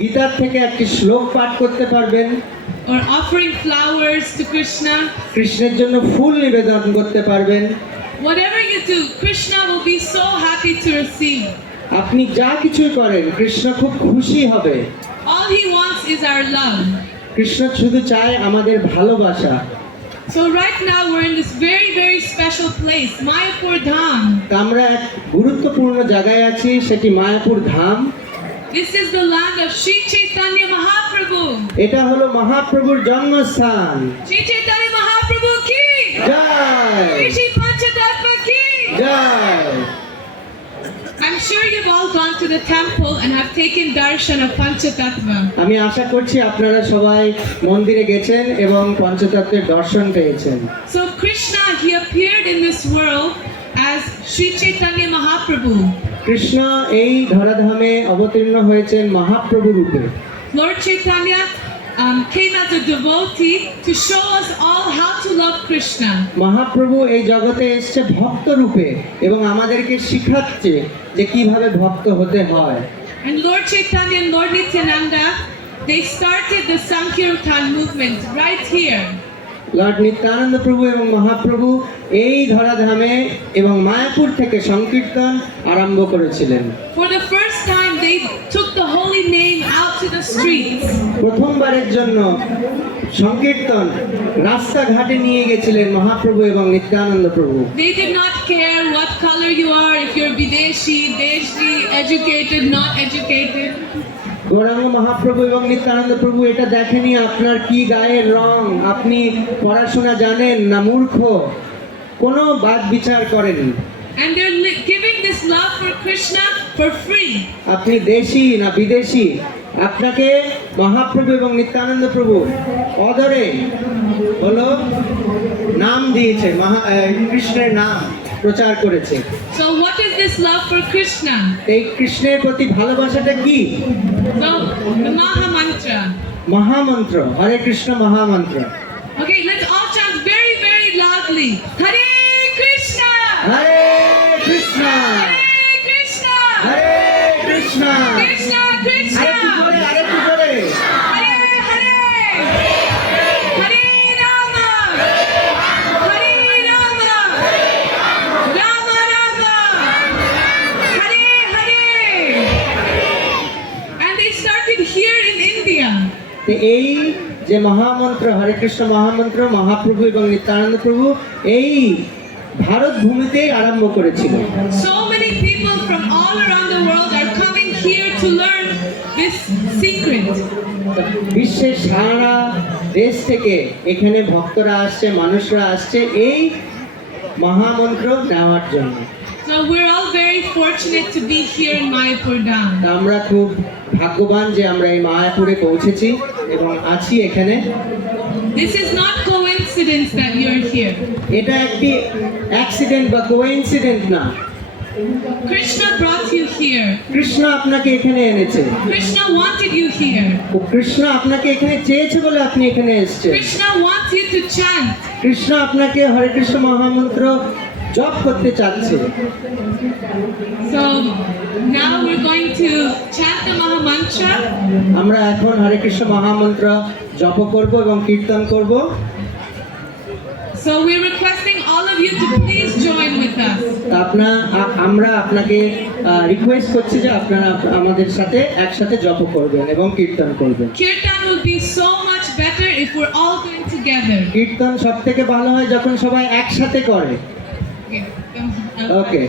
গীতার থেকে একটি শ্লোক পাঠ করতে পারবেন or offering flowers to Krishna. কৃষ্ণের জন্য ফুল নিবেদন করতে পারবেন Whatever you do, Krishna will be so happy to receive. আপনি যা কিছুই করেন কৃষ্ণ খুব খুশি হবে All he wants is our love. Krishna শুধু চায় আমাদের ভালোবাসা So right now we're in this very, very special place, Mayapur Dham. আমরা এক গুরুত্বপূর্ণ জায়গায় আছি সেটি মায়াপুর ধাম This is the land of Sri Chaitanya Mahaprabhu. এটা হলো মহাপ্রভুর জন্মস্থান Sri Chaitanya Mahaprabhu ki! Joy Sri Panchatattva ki! Joy I'm sure you've all gone to the temple and have taken darshan of Panchatattva. আমি আশা করছি আপনারা সবাই মন্দিরে গেছেন এবং পঞ্চতত্ত্বের দর্শন পেয়েছেন So Krishna, he appeared in this world as Sri Chaitanya Mahaprabhu. Krishna এই ধরাধামে অবতীর্ণ হয়েছেন মহাপ্রভু রূপে Lord Chaitanya um, came as a devotee to show us all how to love Krishna. Mahaprabhu এই জগতে এসছে ভক্ত রূপে এবং আমাদেরকে শিখাচ্ছে যে কীভাবে ভক্ত হতে হয় And Lord Chaitanya and Lord Nityananda, they started the Sankirtan movement right here. Lord Nityananda Prabhu এবং মহাপ্রভু এই ধরাধামে এবং মায়াপুর থেকে সংকীর্তন আরম্ভ করেছিলেন। প্রথমবারের জন্য সংকীর্তন রাস্তাঘাটে নিয়ে গেছিলেন মহাপ্রভু এবং নিত্যানন্দ প্রভু। They did not care what color you are if you're bideshi deshi educated. Gauranga Mahaprabhu এবং নিত্যানন্দ প্রভু এটা দেখেনি আপনার কি গায়ের রং? আপনি পড়াশোনা জানেন না মূর্খ? কোনো বাদ বিচার করেনি And they're giving this love for Krishna for free. আপনি দেশি না বিদেশি? আপনাকে মহাপ্রভু এবং নিত্যানন্দ প্রভু অদরে হলো নাম দিয়েছে মহা কৃষ্ণের নাম। প্রচার করেছে। So what is this love for Krishna এই কৃষ্ণের প্রতি ভালোবাসাটা কি? মহামন্ত্র মহামন্ত্র হরে কৃষ্ণ মহামন্ত্র। এই যে মহামন্ত্র হরে কৃষ্ণ মহামন্ত্র মহাপ্রভু এবং নিত্যানন্দ প্রভু এই ভারত ভূমিতেই আরম্ভ করেছিল So many people from all around the world are coming here to learn this secret. বিশ্বের সারা দেশ থেকে এখানে ভক্তরা আসছে মানুষরা আসছে এই মহামন্ত্র নেওয়ার জন্য So we're all very fortunate to be here in Mayapur Dam. আমরা খুব ভাগ্যবান যে আমরা এই মায়াপুরে পৌঁছেছি এবং আছি এখানে This is not coincidence that you're here. এটা একটি অ্যাক্সিডেন্ট বা কোইন্সিডেন্ট না Krishna brought you here. Krishna আপনাকে এখানে এনেছে Krishna wanted you here. ও কৃষ্ণ আপনাকে এখানে চেয়েছে বলে আপনি এখানে এসেছেন Krishna wants you to chant. Krishna আপনাকে হরে কৃষ্ণ মহামন্ত্র জপ করতে চাচ্ছে So now we're going to chant the Maha Mantra. আমরা এখন হরে কৃষ্ণ মহামন্ত্র জপ করব এবং কীর্তন করব So we're requesting all of you to please join with us. আপনা আমরা আপনাকে রিকোয়েস্ট করছি যে আপনারা আমাদের সাথে একসাথে জপ করবেন এবং কীর্তন করবেন কীর্তন will be so much better if we're all going together. কীর্তন সবথেকে ভালো হয় যখন সবাই একসাথে করে um, uh, ওকে